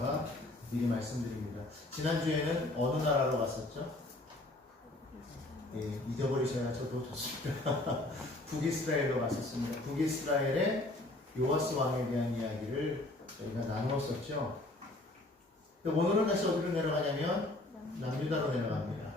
있을까봐 미리 말씀드립니다. 지난주에는 어느 나라로 갔었죠? 예, 잊어버리셔야 저도 좋습니다. 북이스라엘로 갔었습니다. 북이스라엘의 요아스 왕에 대한 이야기를 저희가 나누었었죠. 오늘은 다시 어디로 내려가냐면 남유다로 내려갑니다.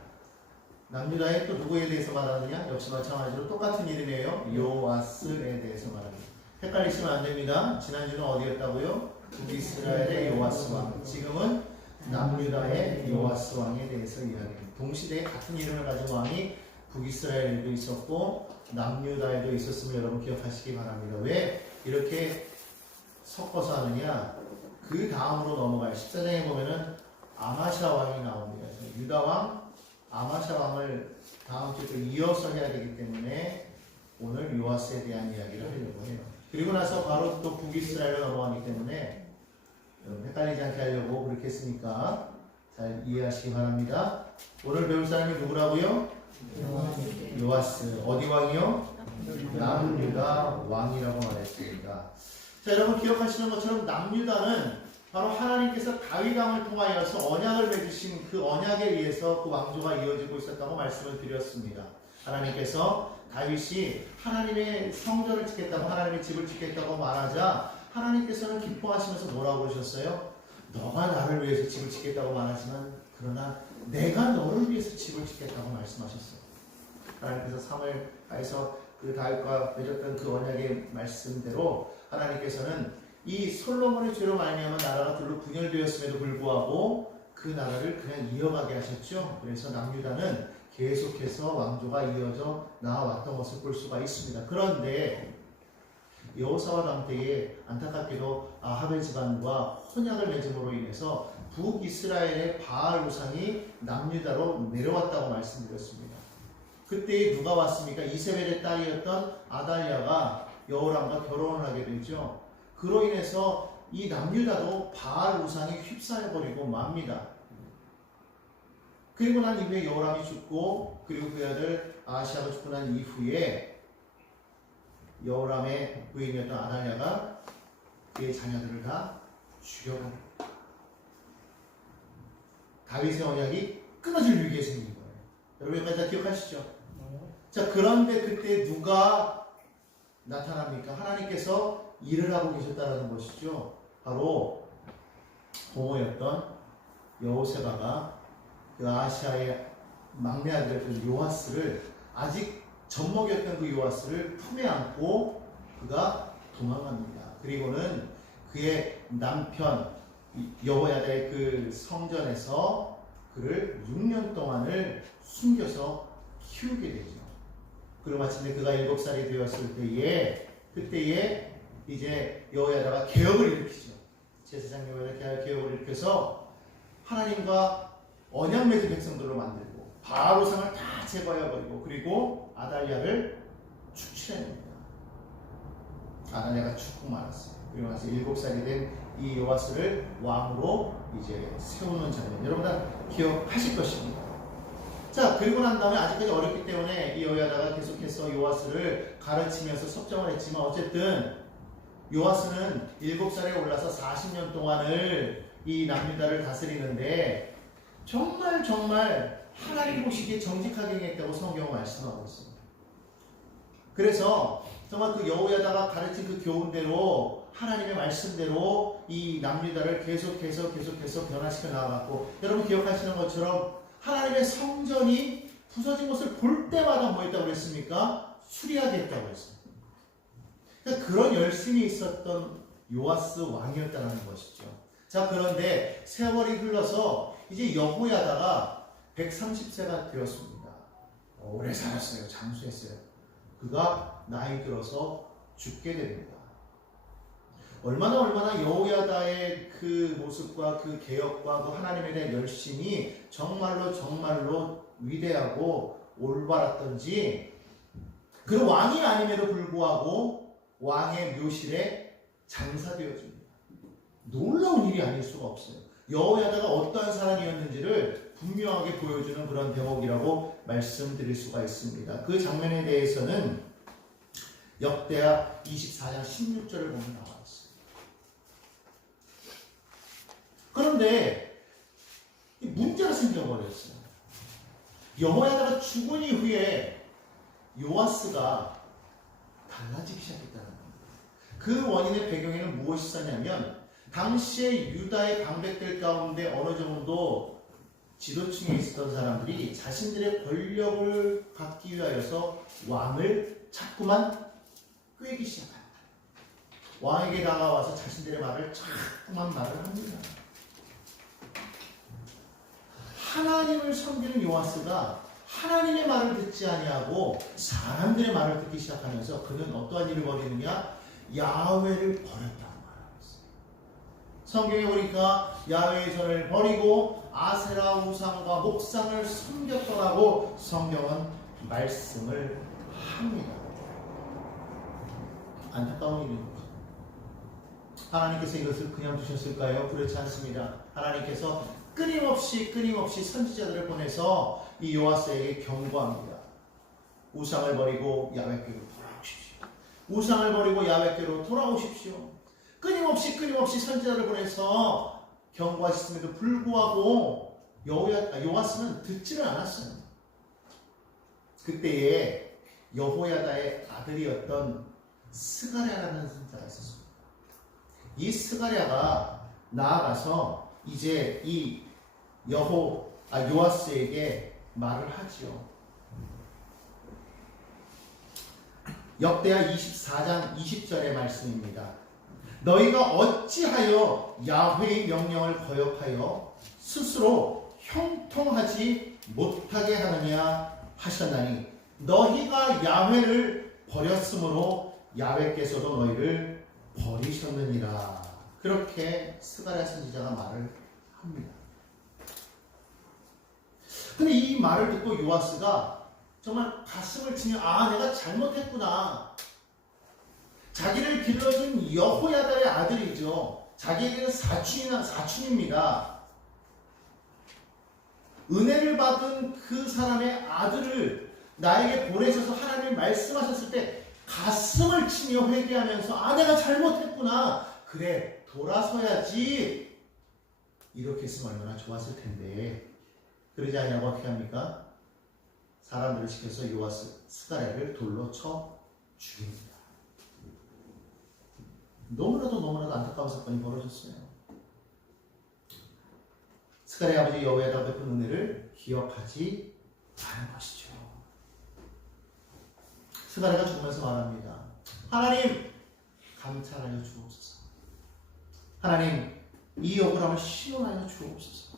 남유다에 또 누구에 대해서 말하느냐? 역시 마찬가지로 똑같은 이름이에요. 요아스에 대해서 말합니다. 헷갈리시면 안 됩니다. 지난주는 어디였다고요? 북이스라엘의 요아스 왕. 지금은 남유다의 요아스 왕에 대해서 이야기합니다. 동시대에 같은 이름을 가진 왕이 북이스라엘에도 있었고 남유다에도 있었음을 여러분 기억하시기 바랍니다. 왜 이렇게 섞어서 하느냐? 그 다음으로 넘어가요. 14장에 보면은 아마샤 왕이 나옵니다. 유다 왕, 아마샤 왕을 다음 주에 또 이어서 해야 되기 때문에 오늘 요아스에 대한 이야기를 하려고 해요. 그리고 나서 바로 또 북이스라엘로 넘어가기 때문에 헷갈리지 않게 하려고 그렇게 했으니까 잘 이해하시기 바랍니다. 오늘 배울 사람이 누구라고요? 요아스. 어디 왕이요? 남유다 왕이라고 말했습니다. 자, 여러분 기억하시는 것처럼 남유다는 바로 하나님께서 다윗 왕을 통하여서 언약을 맺으신 그 언약에 의해서 그 왕조가 이어지고 있었다고 말씀을 드렸습니다. 하나님께서 다윗이 하나님의 성전을 짓겠다고, 하나님의 집을 짓겠다고 말하자 하나님께서는 기뻐하시면서 뭐라고 그러셨어요? 너가 나를 위해서 집을 짓겠다고 말하지만 그러나 내가 너를 위해서 집을 짓겠다고 말씀하셨어요. 하나님께서 삶을 다해서 그 다윗과 맺었던 그 언약의 말씀대로 하나님께서는 이 솔로몬의 죄로 말미암아 나라가 둘로 분열되었음에도 불구하고 그 나라를 그냥 이어가게 하셨죠. 그래서 남유다는 계속해서 왕조가 이어져 나아왔던 것을 볼 수가 있습니다. 그런데 여호사밧 왕 때에 안타깝게도 아합의 집안과 혼약을 맺음으로 인해서 북이스라엘의 바알 우상이 남유다로 내려왔다고 말씀드렸습니다. 그때 누가 왔습니까? 이세벨의 딸이었던 아달랴가 여호람과 결혼을 하게 되죠. 그로 인해서 이 남유다도 바알 우상에 휩싸여버리고 맙니다. 그리고 난 이후에 여호람이 죽고 그리고 그 아들 아하시아가 죽고 난 이후에 여호람의 부인이었던 아달랴가 그의 자녀들을 다 죽여갑니다. 다윗의 언약이 끊어질 위기에 생긴 거예요. 여러분 여기까지 다 기억하시죠? 자, 그런데 그때 누가 나타납니까? 하나님께서 일을 하고 계셨다는 것이죠. 바로 고모였던 여호세바가 그 아하시아의 막내 아들이었던 요아스를, 아직 젖먹였던 그 요아스를 품에 안고 그가 도망갑니다. 그리고는 그의 남편 여호야다의 그 성전에서 그를 6년 동안을 숨겨서 키우게 되죠. 그리고 마침내 그가 7살이 되었을 때에 그때에 이제 여호야다가 개혁을 일으키죠. 제사장 여호야다가 개혁을 일으켜서 하나님과 언약 맺은 백성들로 만들고 바알 우상을 다 제거해버리고 그리고 아달랴를 축출해냅니다. 아달랴가 죽고 말았어요. 그리고 나서 7살이 된 이 요아스를 왕으로 이제 세우는 장면, 여러분 다 기억하실 것입니다. 자, 그리고 난 다음에 아직까지 어렸기 때문에 이 여호야다가 계속해서 요아스를 가르치면서 섭정을 했지만 어쨌든 요아스는 7살에 올라서 40년 동안을 이 남유다를 다스리는데 정말 하나님 보시기에 정직하게 행했다고 성경은 말씀하고 있습니다. 그래서 정말 그 여호야다가 가르친 그 교훈대로 하나님의 말씀대로 이 남유다를 계속해서 변화시켜 나아갔고, 여러분 기억하시는 것처럼 하나님의 성전이 부서진 것을 볼 때마다 뭐 했다고 그랬습니까? 수리하겠다고 했습니다. 그러니까 그런 열심이 있었던 요아스 왕이었다는 것이죠. 자, 그런데 세월이 흘러서 이제 여호야다가 130세가 되었습니다. 오래 살았어요. 장수했어요. 그가 나이 들어서 죽게 됩니다. 얼마나 여호야다의 그 모습과 그 개혁과 그 하나님에 대한 열심이 정말로 위대하고 올바랐던지, 그 왕이 아님에도 불구하고 왕의 묘실에 장사되어집니다. 놀라운 일이 아닐 수가 없어요. 여호야다가 어떠한 사람이었는지를 분명하게 보여주는 그런 대목이라고 말씀드릴 수가 있습니다. 그 장면에 대해서는 역대하 24장 16절을 보면 나와 있어요. 그 그런데 문제가 생겨버렸어요. 여호야다가 죽은 이후에 요아스가 달라지기 시작했다는 겁니다. 그 원인의 배경에는 무엇이 있었냐면 당시에 유다의 방백들 가운데 어느 정도 지도층에 있었던 사람들이 자신들의 권력을 갖기 위하여서 왕을 자꾸만 꾀기 시작합니다. 왕에게 다가와서 자신들의 말을 자꾸만 말을 합니다. 하나님을 섬기는 요아스가 하나님의 말을 듣지 아니하고 사람들의 말을 듣기 시작하면서 그는 어떠한 일을 벌이느냐? 야훼를 버렸다고 말하고 있어요. 성경에 보니까 야훼의 전을 버리고 아세라 우상과 목상을 섬겼더라고 성경은 말씀을 합니다. 안타까운 일입니다. 하나님께서 이것을 그냥 두셨을까요? 그렇지 않습니다. 하나님께서 끊임없이 선지자들을 보내서 이 요아스에게 경고합니다. 우상을 버리고 야훼께로 돌아오십시오. 우상을 버리고 야훼께로 돌아오십시오. 끊임없이 선지자들을 보내서 경고하셨음에도 불구하고 요아스는 듣지를 않았어요. 그때에 여호야다의 아들이었던 스가랴라는 선지자가 있었습니다. 이 스가랴가 나아가서 이제 이 요아스에게 말을 하지요. 역대하 24장 20절의 말씀입니다. 너희가 어찌하여 야훼의 명령을 거역하여 스스로 형통하지 못하게 하느냐 하셨나니 너희가 야훼를 버렸으므로 야훼께서도 너희를 버리셨느니라. 그렇게 스가랴 선지자가 말을 합니다. 근데 이 말을 듣고 요아스가 정말 가슴을 치며 내가 잘못했구나. 자기를 길러준 여호야다의 아들이죠. 자기에게는 사촌입니다. 은혜를 받은 그 사람의 아들을 나에게 보내셔서 하나님이 말씀하셨을 때 가슴을 치며 회개하면서 내가 잘못했구나. 그래, 돌아서야지. 이렇게 했으면 얼마나 좋았을 텐데 그러지 않냐고 어떻게 합니까? 사람들을 시켜서 스가랴를 돌로 쳐 죽입니다. 너무나도 안타까운 사건이 벌어졌어요. 스가랴 아버지 여호야다가 베푼 은혜를 기억하지 않은 것이죠. 스가랴가 죽으면서 말합니다. 하나님, 감찰하여 주옵소서. 하나님, 이 억울함을 신원하여 주옵소서.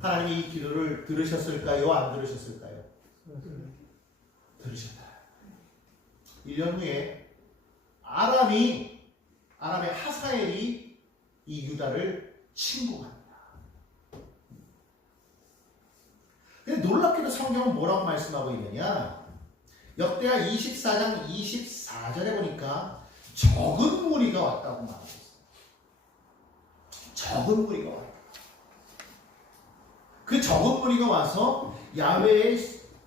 하나님이 이 기도를 들으셨을까요? 안 들으셨을까요? 들으셨다. 1년 후에 아람의 하사엘이 이 유다를 침공합니다. 근데 놀랍게도 성경은 뭐라고 말씀하고 있느냐? 역대하 24장 24절에 보니까 적은 무리가 왔다고 말하고 있어요. 적은 무리가 왔다. 그 적은 무리가 와서 야훼의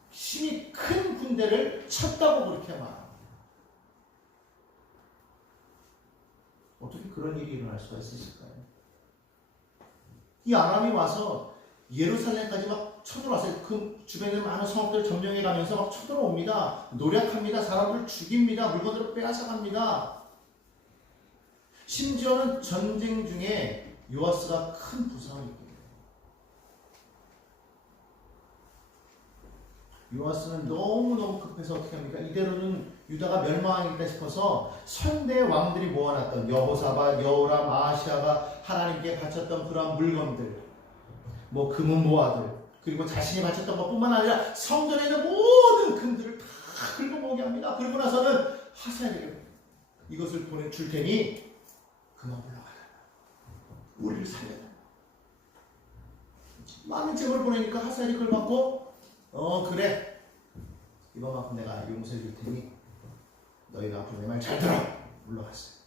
힘이 큰 군대를 쳤다고 그렇게 말합니다. 어떻게 그런 일이 일어날 수가 있었을까요? 이 아람이 와서 예루살렘까지 막 쳐들어와서 그 주변에 많은 성읍들을 점령해 가면서 막 쳐들어옵니다. 노력합니다. 사람들 죽입니다. 물건들을 빼앗아갑니다. 심지어는 전쟁 중에 요아스가 큰 부상을 입게 돼요. 요아스는 너무너무 급해서 어떻게 합니까? 이대로는 유다가 멸망하겠다 싶어서 선대 왕들이 모아놨던 여호사밧, 여호람, 아하시아가 하나님께 바쳤던 그런 물건들, 뭐 금은 모아들, 그리고 자신이 바쳤던 것뿐만 아니라 성전에 있는 모든 금들을 다 긁어모으게 합니다. 그리고 나서는 하사엘에게 이것을 보내줄 테니 그만 올라가라. 우리를 살려라. 많은 재물을 보내니까 하사엘이 그걸 받고 그래, 이번만큼 내가 용서해 줄 테니 너희가 앞으로 내 말 잘 들어. 물러갔어요.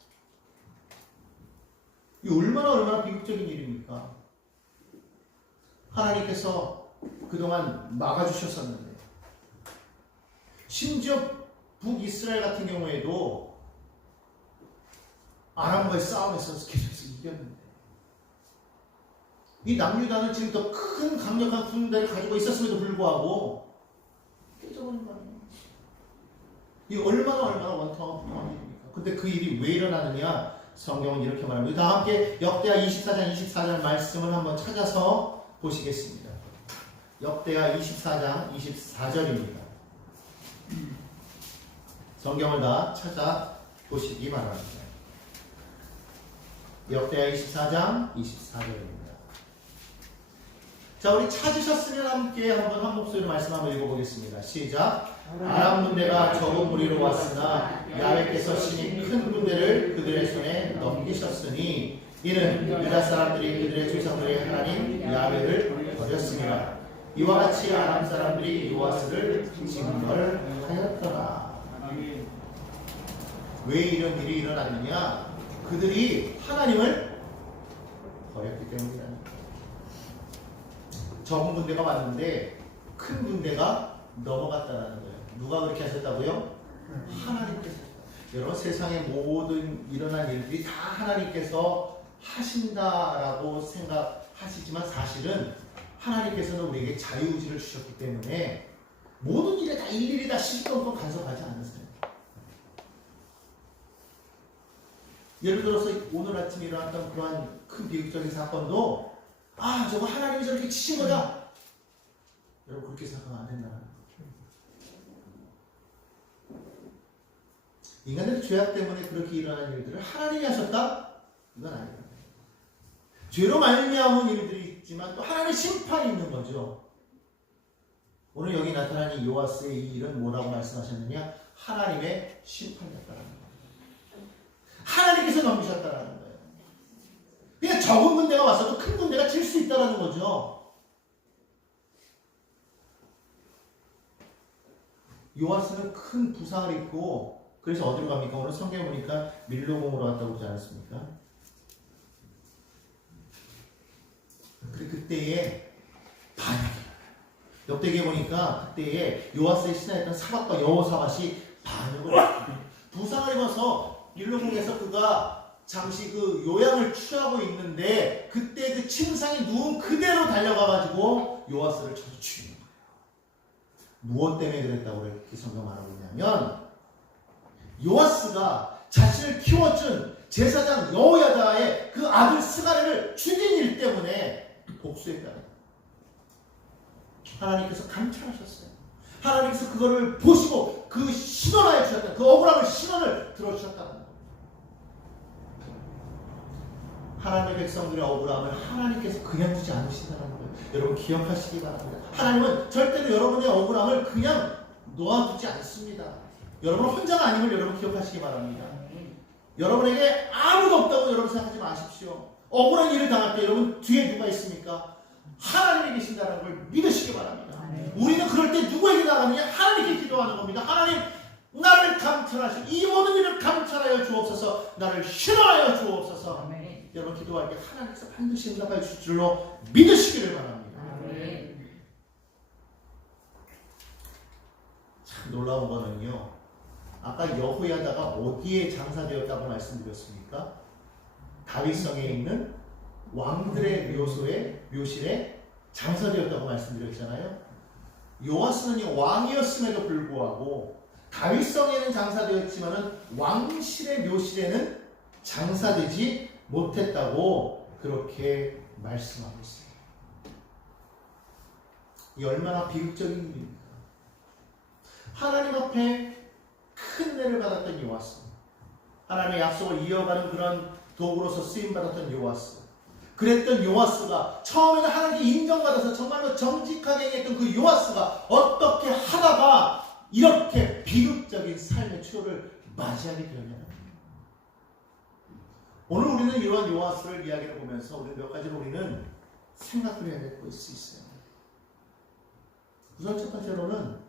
이 얼마나 비극적인 일입니까? 하나님께서 그동안 막아주셨었는데, 심지어 북이스라엘 같은 경우에도 아람과의 싸움에서 계속해서 이겼는데, 이 남유다는 지금 더 큰 강력한 군대를 가지고 있었음에도 불구하고 깨져버린 거 아니에요. 이 얼마나 원통한 일입니까? 근데 그 일이 왜 일어나느냐? 성경은 이렇게 말합니다. 다 함께 역대하 24장 말씀을 한번 찾아서 보시겠습니다. 역대하 24장 24절입니다. 성경을 다 찾아보시기 바랍니다. 역대하 24장 24절입니다. 자, 우리 찾으셨으면 함께 한번 한 목소리로 말씀 한번 읽어보겠습니다. 시작. 아람 군대가 적은 무리로 왔으나 야훼께서 신이 큰 군대를 그들의 손에 넘기셨으니 이는 유다 사람들이 그들의 조상들의 하나님 야훼를 버렸습니다. 이와 같이 아람 사람들이 요아스를 징벌하였더라. 왜 이런 일이 일어났느냐? 그들이 하나님을 버렸기 때문이다. 적은 군대가 왔는데 큰 군대가 넘어갔다는 거예요. 누가 그렇게 하셨다고요? 하나님께서. 여러분, 세상의 모든 일어난 일들이 다 하나님께서 하신다라고 생각하시지만 사실은 하나님께서는 우리에게 자유의지를 주셨기 때문에 모든 일에 다 일일이 다 시시콜콜 간섭하지 않으세요. 예를 들어서 오늘 아침에 일어났던 그러한 큰 비극적인 사건도 저거 하나님이 저렇게 치신 거다. 여러분, 그렇게 생각하면 안 된다. 인간들의 죄악 때문에 그렇게 일어난 일들을 하나님이 하셨다? 이건 아니다. 죄로 말미암은 일들이 있지만 또 하나님의 심판이 있는 거죠. 오늘 여기 나타난 이 요아스의 이 일은 뭐라고 말씀하셨느냐? 하나님의 심판이었다라는 거예요. 하나님께서 넘기셨다라는 거예요. 그러니까 적은 군대가 와서도 큰 군대가 질 수 있다라는 거죠. 요아스는 큰 부상을 입고 그래서 어디로 갑니까? 오늘 성경에 보니까 밀로공으로 왔다고 그러지 않았습니까? 그때에 반역이 역대기에 보니까 그때에 요아스의 신하였던 사밧과 여호사밧이 반역을 했습니다. 부상을 입어서 밀로공에서 그가 잠시 그 요양을 취하고 있는데 그때 그 침상에 누운 그대로 달려가가지고 요아스를 쳐서 죽인 거예요. 무엇 때문에 그랬다고 이렇게 성경 말하고 있냐면 요아스가 자신을 키워준 제사장 여호야다의 그 아들 스가랴를 죽인 일 때문에 복수했다는 거예요. 하나님께서 감찰하셨어요. 하나님께서 그거를 보시고 그 신원하여 주셨다. 그 억울함을 신원을 들어주셨다는 거예요. 하나님의 백성들의 억울함을 하나님께서 그냥 두지 않으신다는 거예요. 여러분 기억하시기 바랍니다. 하나님은 절대로 여러분의 억울함을 그냥 놓아두지 않습니다. 여러분 혼자가 아님을 여러분 기억하시기 바랍니다. 여러분에게 아무도 없다고 여러분 생각하지 마십시오. 억울한 일을 당할 때 여러분 뒤에 누가 있습니까? 하나님이 계신다는 걸 믿으시기 바랍니다. 우리는 그럴 때 누구에게 나가느냐? 하나님께 기도하는 겁니다. 하나님, 나를 감찰하시고 이 모든 일을 감찰하여 주옵소서. 나를 신뢰하여 주옵소서. 여러분 기도할 때 하나님께서 반드시 응답해 주실 줄로 믿으시기를 바랍니다. 참 놀라운 거는요, 아까 여호야다가 어디에 장사되었다고 말씀드렸습니까? 다윗성에 있는 왕들의 묘실에 장사되었다고 말씀드렸잖아요. 요아스는 왕이었음에도 불구하고 다윗성에는 장사되었지만은 왕실의 묘실에는 장사되지 못했다고 그렇게 말씀하고 있어요. 이 얼마나 비극적인 일입니까? 하나님 앞에 큰 은혜를 받았던 요아스, 하나님의 약속을 이어가는 그런 도구로서 쓰임받았던 요아스, 그랬던 요아스가 처음에는 하나님께 인정받아서 정말로 정직하게 행했던 그 요아스가 어떻게 하다가 이렇게 비극적인 삶의 초를 맞이하게 되었냐. 오늘 우리는 이러한 요아스를 이야기를 보면서 우리 몇 가지로 우리는 생각을 해야 될 것이 있어요. 우선 첫 번째로는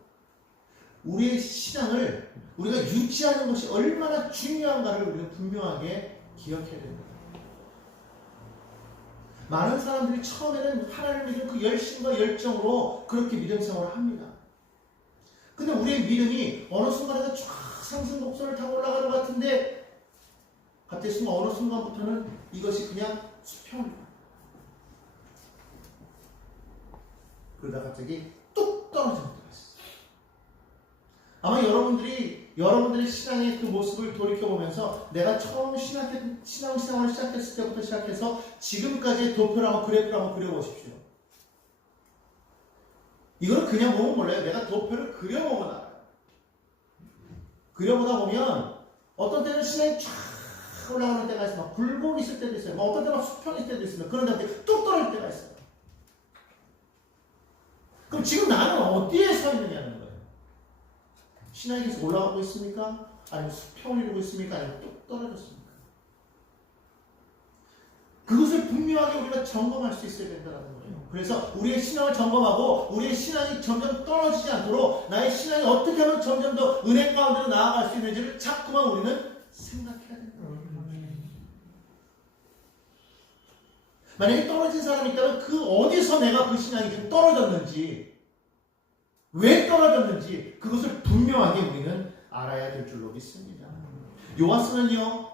우리의 신앙을 우리가 유지하는 것이 얼마나 중요한가를 우리는 분명하게 기억해야 됩니다. 많은 사람들이 처음에는 하나님을 믿는 그 열심과 열정으로 그렇게 믿음 생활을 합니다. 근데 우리의 믿음이 어느 순간에서 쫙 상승 곡선을 타고 올라가는 것 같은데 갑자기 어느 순간부터는 이것이 그냥 수평입니다. 그러다 갑자기 뚝 떨어지는 때가 있어요. 아마 여러분들의 신앙의 그 모습을 돌이켜보면서 내가 처음 신앙생활을 시작했을 때부터 시작해서 지금까지의 도표를 한번 그래프를 한번 그려보십시오. 이거는 그냥 보면 몰라요. 내가 도표를 그려보면 알아요. 그려보다 보면 어떤 때는 신앙이 쫙 올라가는 때가 있어요. 막 굴곡이 있을 때도 있어요. 어떤 때는 수평이 있을 때도 있습니다. 그런 다음에 뚝 떨어질 때가 있어요. 그럼 지금 나는 어디에 서 있느냐는 거예요. 신앙이 계속 올라가고 있습니까? 아니면 수평을 이루고 있습니까? 아니면 뚝 떨어졌습니까? 그것을 분명하게 우리가 점검할 수 있어야 된다는 거예요. 그래서 우리의 신앙을 점검하고 우리의 신앙이 점점 떨어지지 않도록 나의 신앙이 어떻게 하면 점점 더 은혜 가운데로 나아갈 수 있는지를 자꾸만 우리는 생각해야 된다. 만약에 떨어진 사람이 있다면 그 어디서 내가 그 신앙이 좀 떨어졌는지, 왜 떨어졌는지 그것을 분명하게 우리는 알아야 될 줄로 믿습니다. 요아스는요,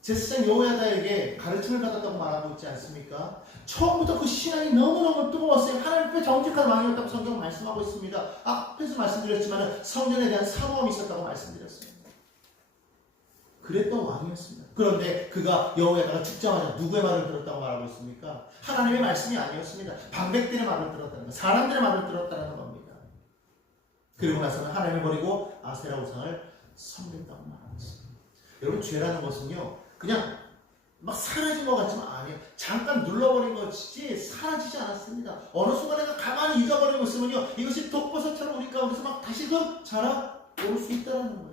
제사장 여호야다에게 가르침을 받았다고 말하고 있지 않습니까? 처음부터 그 신앙이 너무너무 뜨거웠어요. 하나님 앞에 정직한 왕이었다고 성경 말씀하고 있습니다. 앞에서 말씀드렸지만 성전에 대한 사모함이 있었다고 말씀드렸어요. 그랬던 왕이었습니다. 그런데 그가 여호야다가 죽자마자 누구의 말을 들었다고 말하고 있습니까? 하나님의 말씀이 아니었습니다. 방백들의 말을 들었다는 것, 사람들의 말을 들었다는 겁니다. 그리고 나서는 하나님을 버리고 아세라 우상을 섬겼다고 말하고 있습니다. 여러분, 죄라는 것은요, 그냥 막 사라진 것 같지만 아니에요. 잠깐 눌러버린 것이지 사라지지 않았습니다. 어느 순간 내가 가만히 잊어버리고 있으면요, 이것이 독버섯처럼 우리 가운데서 막 다시금 자라올 수 있다는 거예요.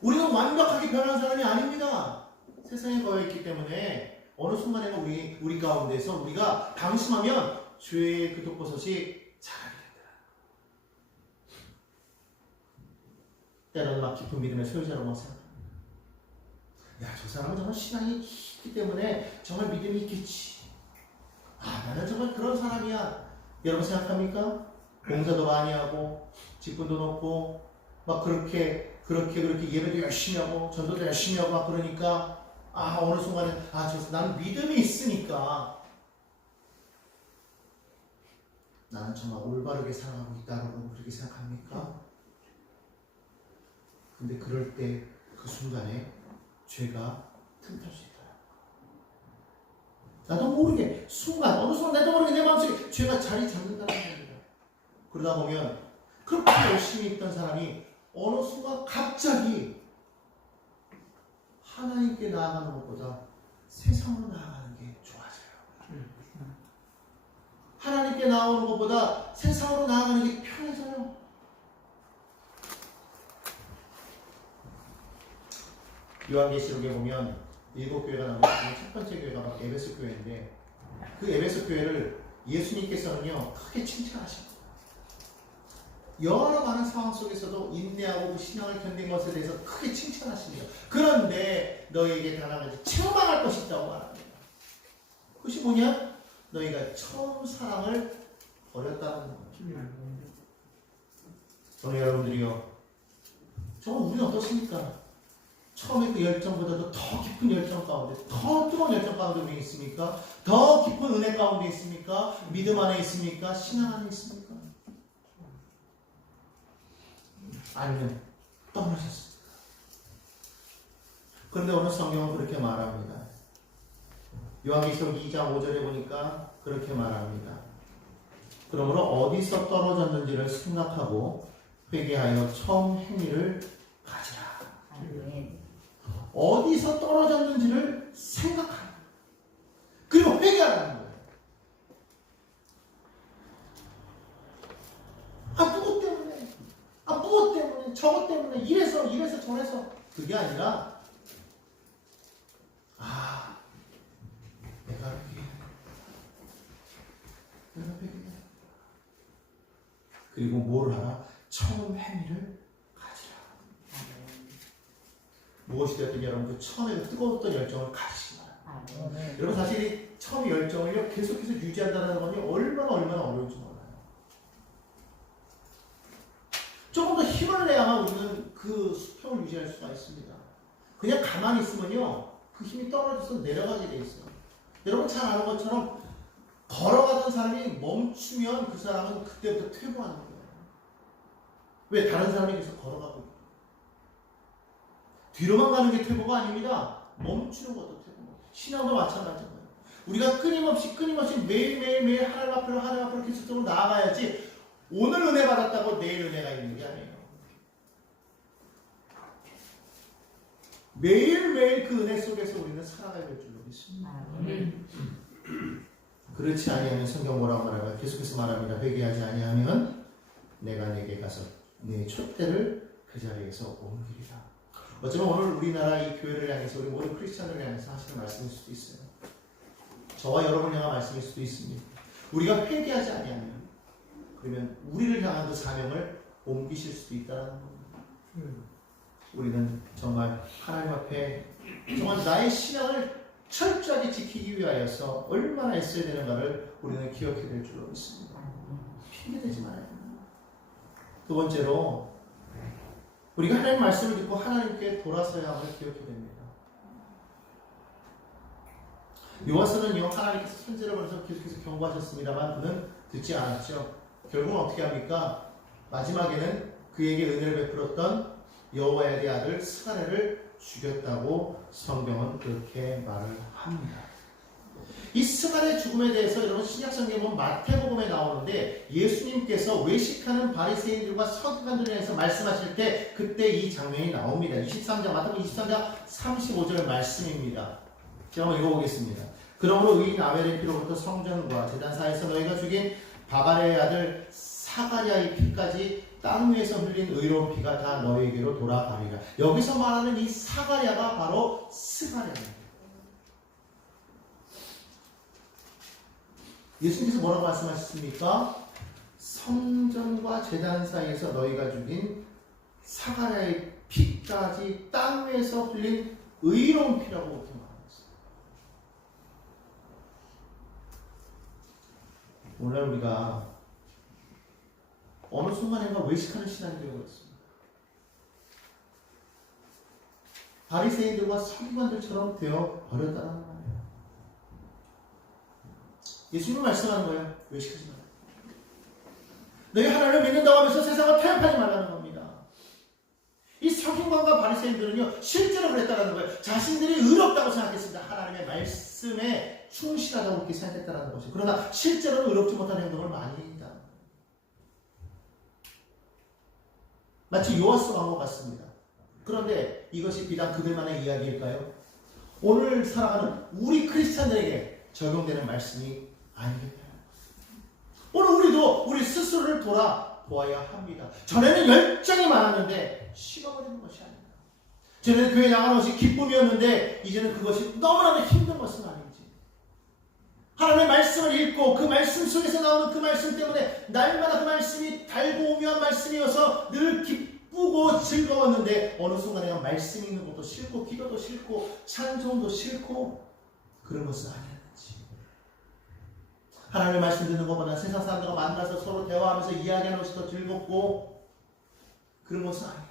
우리는 완벽하게 변한 사람이 아닙니다. 세상에 거해있기 때문에 어느 순간에 우리 가운데서 우리가 방심하면 죄의 그 독버섯이 자라게 된다. 때로는 막 깊은 믿음의 소유자로만 생각합니다. 야, 저 사람은 정말 신앙이 있기 때문에 정말 믿음이 있겠지. 아, 나는 정말 그런 사람이야. 여러분 생각합니까? 공사도 많이 하고 직분도 높고 막 그렇게 예배도 열심히 하고 전도도 열심히 하고 막 그러니까 어느 순간에 나는 믿음이 있으니까 나는 정말 올바르게 살아가고 있다고 그렇게 생각합니까? 근데 그럴 때 그 순간에 죄가 틈탈 수 있다. 나도 모르게 어느 순간 나도 모르게 내 마음속에 죄가 자리 잡는다는 겁니다. 그러다 보면 그렇게 열심히 있던 사람이 어느 순간 갑자기 하나님께 나아가는 것보다 세상으로 나아가는 게 좋아져요. 하나님께 나오는 것보다 세상으로 나아가는 게 편해져요. 요한계시록에 보면 7교회가 나오는 첫 번째 교회가 바로 에베소 교회인데, 그 에베소 교회를 예수님께서는요 크게 칭찬하십니다. 여러 많은 상황 속에서도 인내하고 그 신앙을 견딘 것에 대해서 크게 칭찬하십니다. 그런데 너희에게 단 한 가지 책망할 것이 있다고 말합니다. 그것이 뭐냐? 너희가 처음 사랑을 버렸다는 겁니다. 저는 여러분들이요, 정말 우리는 어떻습니까? 처음에 그 열정보다도 더 깊은 열정 가운데, 더 뜨거운 열정 가운데 우리 있습니까? 더 깊은 은혜 가운데 있습니까? 믿음 안에 있습니까? 신앙 안에 있습니까? 아니면 떨어졌습니까? 그런데 오늘 성경은 그렇게 말합니다. 요한계시록 2장 5절에 보니까 그렇게 말합니다. 그러므로 어디서 떨어졌는지를 생각하고 회개하여 처음 행위를 가지라. 어디서 떨어졌는지를 생각하라. 그리고 회개하라는 거예요. 누구 때문에? 무엇 때문에? 저것 때문에? 이래서 저래서. 그게 아니라 내가 회개해. 그리고 뭘 하라? 처음 행위를 가지라. 무엇이 되었든 여러분 그 처음에 그 뜨거웠던 열정을 가지시기 바랍니다. 여러분 사실 이 처음 열정을 계속해서 유지한다는 건 얼마나 어려운지 몰라요. 조금 더 힘을 내야만 우리는 그 수평을 유지할 수가 있습니다. 그냥 가만히 있으면요 그 힘이 떨어져서 내려가게 돼 있어요. 여러분 잘 아는 것처럼 걸어가던 사람이 멈추면 그 사람은 그때부터 퇴보하는 거예요. 왜? 다른 사람이 계속 걸어가고 있고. 뒤로만 가는 게 퇴보가 아닙니다. 멈추는 것도 퇴보고. 신앙도 마찬가지예요. 우리가 끊임없이 매일 하나님 앞으로 계속적으로 나아가야지 오늘 은혜 받았다고 내일 은혜가 있는 게 아니에요. 매일매일 그 은혜 속에서 우리는 살아가야 될 줄로 믿습니다. 그렇지 아니하면 성경 뭐라고 말할까요? 계속해서 말합니다. 회개하지 아니하면 내가 내게 가서 네 촛대를 그 자리에서 옮기리라. 어쩌면 오늘 우리나라 이 교회를 향해서 우리 모든 크리스찬을 향해서 하시는 말씀일 수도 있어요. 저와 여러분을 향한 말씀일 수도 있습니다. 우리가 회개하지 아니하면 그러면 우리를 향한 그 사명을 옮기실 수도 있다는 겁니다. 우리는 정말 하나님 앞에 정말 나의 신앙을 철저하게 지키기 위하여서 얼마나 애써야 되는가를 우리는 기억해야 될 줄로 믿습니다. 핑계대지 말아야 됩니다. 두 번째로 우리가 하나님 말씀을 듣고 하나님께 돌아서야 함을 기억해야 됩니다. 요하스는요 하나님께서 선지를 보내서 계속해서 경고하셨습니다만 그는 듣지 않았죠. 결국은 어떻게 합니까? 마지막에는 그에게 은혜를 베풀었던 여호와의 아들 스가랴를 죽였다고 성경은 그렇게 말을 합니다. 이 스가랴의 죽음에 대해서 여러분 신약성경에 보면 마태복음에 나오는데 예수님께서 외식하는 바리새인들과 서기관들에 대해서 말씀하실 때 그때 이 장면이 나옵니다. 23장 마태복음 23장 35절 말씀입니다. 제가 한번 읽어보겠습니다. 그러므로 의인 아벨의 피로부터 성전과 제단사에서 너희가 죽인 바갈의 아들 사가랴의 피까지 땅 위에서 흘린 의로운 피가 다 너희에게로 돌아가리라. 여기서 말하는 이 사가랴가 바로 스가랴입니다. 예수님께서 뭐라고 말씀하셨습니까? 성전과 제단 사이에서 너희가 죽인 사가랴의 피까지 땅 위에서 흘린 의로운 피라고 그렇게 말했어요. 오늘 우리가 어느 순간인가 외식하는 신앙이 되고 있습니다. 바리새인들과 서기관들처럼 되어 버렸다는 말이에요. 예수님은 말씀하는 거예요. 외식하지 말라. 너희 하나님을 믿는다고 하면서 세상을 타협하지 말라는 겁니다. 이 서기관과 바리새인들은요 실제로 그랬다는 거예요. 자신들이 의롭다고 생각했습니다. 하나님의 말씀에 충실하다고 그렇게 생각했다는 것이죠. 그러나 실제로는 의롭지 못한 행동을 많이 했다. 마치 요하스가 한 것 같습니다. 그런데 이것이 비단 그들만의 이야기일까요? 오늘 살아가는 우리 크리스찬들에게 적용되는 말씀이 아니겠나요? 오늘 우리도 우리 스스로를 돌아보아야 합니다. 전에는 열정이 많았는데 식어버리는 것이 아닙니다. 전에는 교회 나가는 것이 기쁨이었는데 이제는 그것이 너무나도 힘든 것은 아닌지. 하나님의 말씀을 읽고 그 말씀 속에서 나오는 그 말씀 때문에 날마다 그 말씀이 달고 오묘한 말씀이어서 늘 기쁘고 즐거웠는데 어느 순간에 말씀 읽는 것도 싫고 기도도 싫고 찬송도 싫고 그런 것은 아니었는지. 하나님의 말씀 듣는 것보다 세상 사람들과 만나서 서로 대화하면서 이야기하는 것이 더 즐겁고 그런 것은 아니었는지.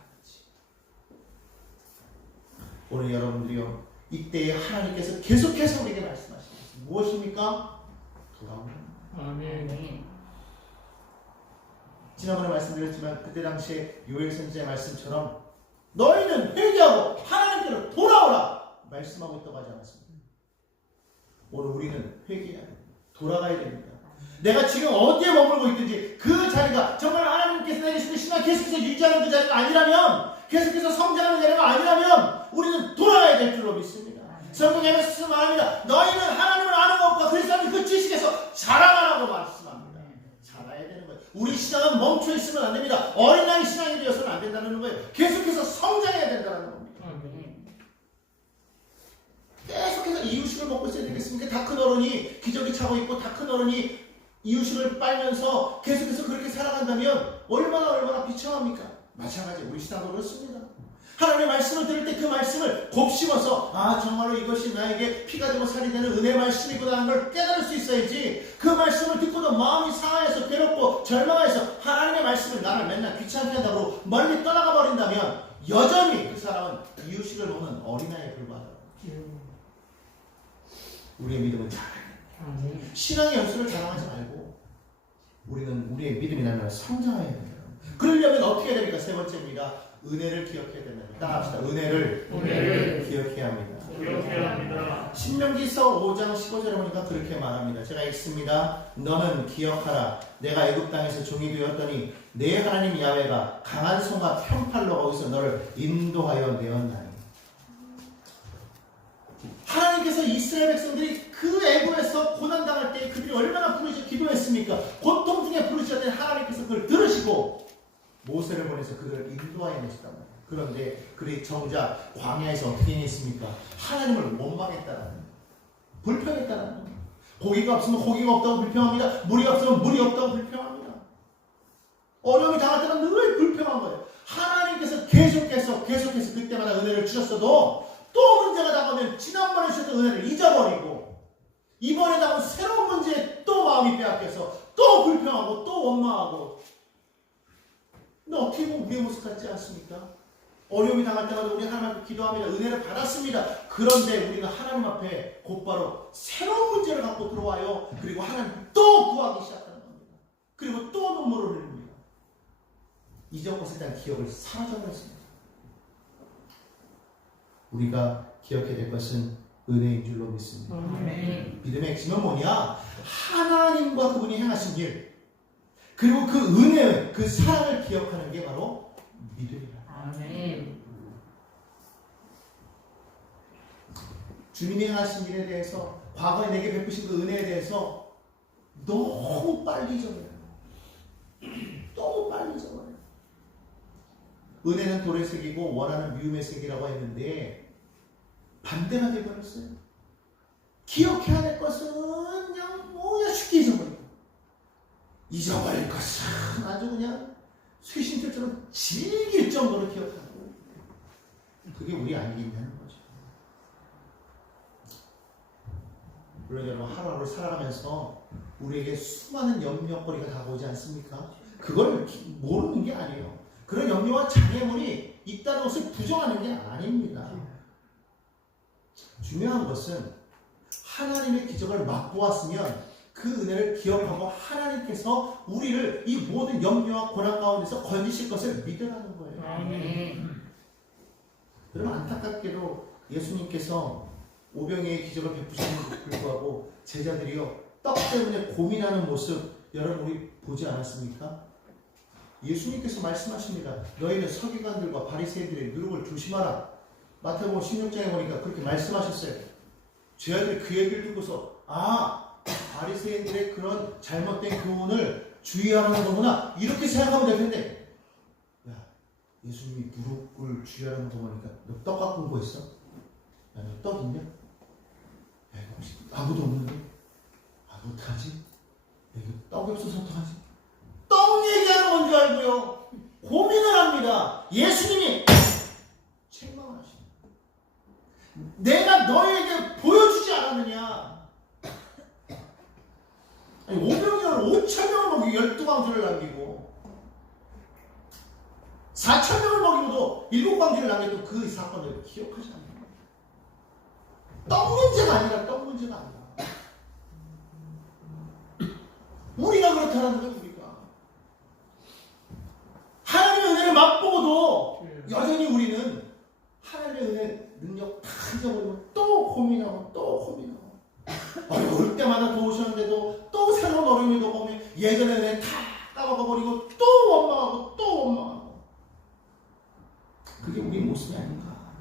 오늘 여러분들이요 이때에 하나님께서 계속해서 우리에게 말씀하십니다. 무엇입니까? 돌아오는 아멘. 지난번에 말씀드렸지만 그때 당시에 요엘 선지자의 말씀처럼 너희는 회개하고 하나님께로 돌아오라 말씀하고 있다고 하지 않았습니다. 오늘 우리는 회개해야 됩니다. 돌아가야 됩니다. 내가 지금 어디에 머물고 있든지 그 자리가 정말 하나님께서 내게 주신 신앙 계속해서 유지하는 그 자리가 아니라면 계속해서 성장하는 자리가 아니라면 우리는 돌아가야 될 줄로 믿습니다. 성경에 스스로 말합니다. 너희는 하나님을 아는 것과 그리스도의 그 지식에서 자라가라고 말씀합니다. 자라야 되는 거예요. 우리 신앙은 멈춰 있으면 안 됩니다. 어린아이 신앙이 되어서는 안 된다는 거예요. 계속해서 성장해야 된다는 겁니다. 계속해서 이유식을 먹고 있어야 되겠습니까? 다 큰 어른이 기저귀 차고 있고 다 큰 어른이 이유식을 빨면서 계속해서 그렇게 살아간다면 얼마나 비참합니까? 마찬가지 우리 신앙도 그렇습니다. 하나님의 말씀을 들을 때 그 말씀을 곱씹어서 정말로 이것이 나에게 피가 되고 살이 되는 은혜 말씀이구나 하는 걸 깨달을 수 있어야지. 그 말씀을 듣고도 마음이 상하여서 괴롭고 절망해서 하나님의 말씀을 나를 맨날 귀찮게 한다고 멀리 떠나가 버린다면 여전히 그 사람은 이유식을 먹는 어린아이에 불과하다. 우리의 믿음은 자라요. 신앙의 연수를 자랑하지 말고 우리는 우리의 믿음이 나면 성장해야 돼요. 그러려면 어떻게 해야 됩니까? 세 번째입니다. 은혜를 기억해야 됩니다. 따라합시다. 은혜를 기억해야 합니다. 신명기서 5장 15절에 보니까 그렇게 말합니다. 제가 읽습니다. 너는 기억하라. 내가 애굽 땅에서 종이 되었더니 내 하나님 야훼가 강한 손과 편팔로 거기서 너를 인도하여 내었나니. 하나님께서 이스라엘 백성들이 그 애굽에서 고난당할 때 그들이 얼마나 기도했습니까? 고통 중에 부르짖었더니 하나님께서 그걸 들으시고 모세를 보내서 그들을 인도하여 내셨단 말이에요. 그런데 그들이 정작 광야에서 어떻게 했습니까? 하나님을 원망했다는 거예요. 불평했다는 거예요. 고기가 없으면 고기가 없다고 불평합니다. 물이 없으면 물이 없다고 불평합니다. 어려움이 당할 때는 늘 불평한 거예요. 하나님께서 계속해서 그때마다 은혜를 주셨어도 또 문제가 다가오면 지난번에 주셨던 은혜를 잊어버리고 이번에 다가온 새로운 문제에 또 마음이 빼앗겨서 또 불평하고 또 원망하고. 근데 어떻게 보면 우리의 모습 같지 않습니까? 어려움이 당할 때마다 우리 하나님 앞에 기도합니다. 은혜를 받았습니다. 그런데 우리는 하나님 앞에 곧바로 새로운 문제를 갖고 들어와요. 그리고 하나님 또 구하기 시작하는 겁니다. 그리고 또 눈물을 흘립니다. 이전 것에 대한 기억을 사라져버렸습니다. 우리가 기억해야 될 것은 은혜인 줄로 믿습니다. 믿음의 핵심은 뭐냐? 하나님과 그분이 행하신 일, 그리고 그 은혜, 그 사랑을 기억하는 게 바로 믿음이다. 주님이 행하신 일에 대해서, 과거에 내게 베푸신 그 은혜에 대해서 너무 빨리 잊어버려요. 너무 빨리 잊어버려요. 은혜는 돌의 색이고 원하는 미움의 색이라고 했는데 반대가 되어버렸어요. 기억해야 될 것은 그냥 뭐야 쉽게 잊어버리고, 잊어버릴 것은 아주 그냥 쇄신틀처럼 즐길 정도로 기억하고, 그게 우리 아니겠냐는 거죠. 물론 여러분 하루하루 살아가면서 우리에게 수많은 염려거리가 다가오지 않습니까? 그걸 모르는 게 아니에요. 그런 염려와 장애물이 있다는 것을 부정하는 게 아닙니다. 중요한 것은 하나님의 기적을 맛보았으면 그 은혜를 기억하고 하나님께서 우리를 이 모든 염려와 고난 가운데서 건지실 것을 믿으라는 거예요. 그럼 안타깝게도 예수님께서 오병이의 기적을 베푸시는데도 불구하고 제자들이요 떡 때문에 고민하는 모습 여러분 우리 보지 않았습니까? 예수님께서 말씀하십니다. 너희는 서기관들과 바리새인들의 누룩을 조심하라. 마태복음 16장에 보니까 그렇게 말씀하셨어요. 제자들이 그 얘기를 듣고서 바리새인들의 그런 잘못된 교훈을 주의하라는 거구나 이렇게 생각하면 될 텐데, 야 예수님이 누룩을 주의하라는 거 보니까 너 떡 갖고 온 거 있어? 야 너 떡 있냐? 야 혹시 아무도 없는데? 어떡하지? 야 이거 떡이 없어서 어떡하지? 떡 얘기하는 건 줄 알고요 고민을 합니다. 예수님이 책망을 하십니다. 내가 너에게 보여주지 않았느냐? 아니 500명을 5,000명을 먹이고 12광주를 남기고 4,000명을 먹이고도 7광주를 남겨도 그 사건을 기억하지 않아요. 떡 문제가 아니라 떡 문제가 아니라 우리가 그렇다는 거예요. 우리가 하나님의 은혜를 맛보고도 여전히 우리는 하나님의 은혜 능력 다 잊어버리고 또 고민하고 또 고민하고 어려울 때마다 도우셨는데도 또 새로운 어려움이 오면 예전의 은혜 다 까먹어버리고 또 원망하고 또 원망하고, 그게 우리의 모습이 아닌가?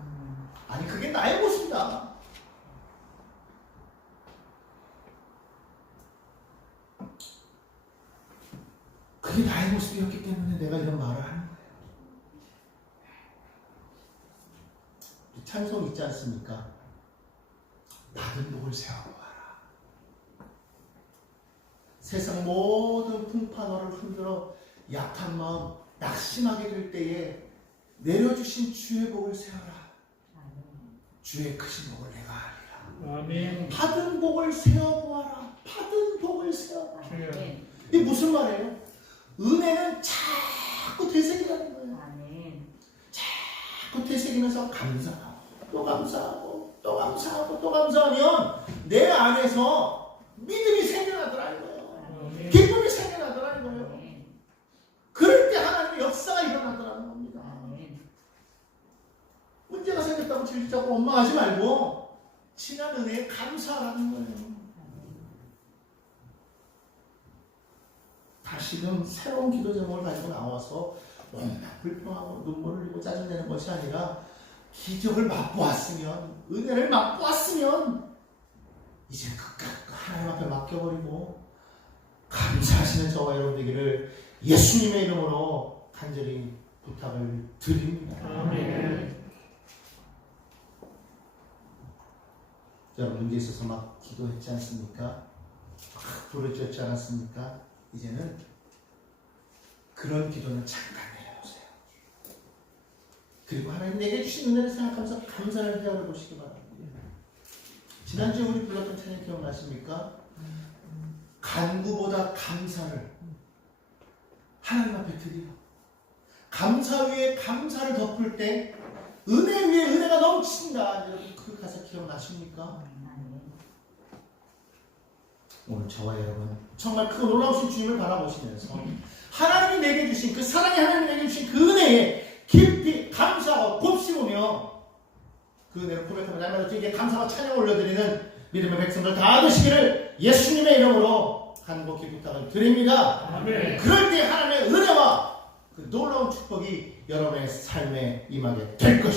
아니 그게 나의 모습이다. 그게 나의 모습이었기 때문에 내가 이런 말을 하는 거예요. 찬송 있지 않습니까? 받은 복을 세워보아라. 세상 모든 풍파너를 흔들어 약한 마음 낙심하게 될 때에 내려주신 주의 복을 세워라. 주의 크신 복을 내가 알리라. 아멘. 받은 복을 세워보아라. 받은 복을 세워보아라. 이게 무슨 말이에요? 은혜는 자꾸 되새기라는 거예요. 자꾸 되새기면서 감사하고 또 감사하고 또 감사하고 또 감사하면 내 안에서 믿음이 생겨나더라는 거예요. 기쁨이 생겨나더라는 거예요. 그럴 때 하나님의 역사가 일어나더라는 겁니다. 문제가 생겼다고 질질자고 원망하지 말고 지난 은혜에 감사하라는 거예요. 다시금 새로운 기도 제목을 가지고 나와서 원망, 불평하고 눈물을 흘리고 짜증내는 것이 아니라 기적을 맛보았으면, 은혜를 맛보았으면 이제 끝까지 하나님 앞에 맡겨버리고 감사하시는 저와 여러분 되기를 예수님의 이름으로 간절히 부탁을 드립니다. 아멘. 여러분 문제 있어서 막 기도했지 않습니까? 막 부르짖었지 않았습니까? 이제는 그런 기도는 잠깐 내려놓으세요. 그리고 하나님 내게 주신 은혜를 생각하면서 감사를 되어를 보시기 바랍니다. 지난주에 우리 불렀던 찬양 기억나십니까? 간구보다 감사를 하나님 앞에 드려. 감사 위에 감사를 덮을 때 은혜 위에 은혜가 넘친다. 여러분 그 가사 기억나십니까? 오늘 저와 여러분 정말 그 놀라우신 주님을 바라보시면서 하나님이 내게 주신 그 사랑이 하나님이 내게 주신 그 은혜에 깊이 감사하고 곱씹으며 그 은혜를 고백하며 날마다 주님께 감사와 찬양을 올려드리는 믿음의 백성들 다 되시기를 예수님의 이름으로 간곡히 부탁을 드립니다. 아멘. 그럴 때 하나님의 은혜와 그 놀라운 축복이 여러분의 삶에 임하게 될 것입니다.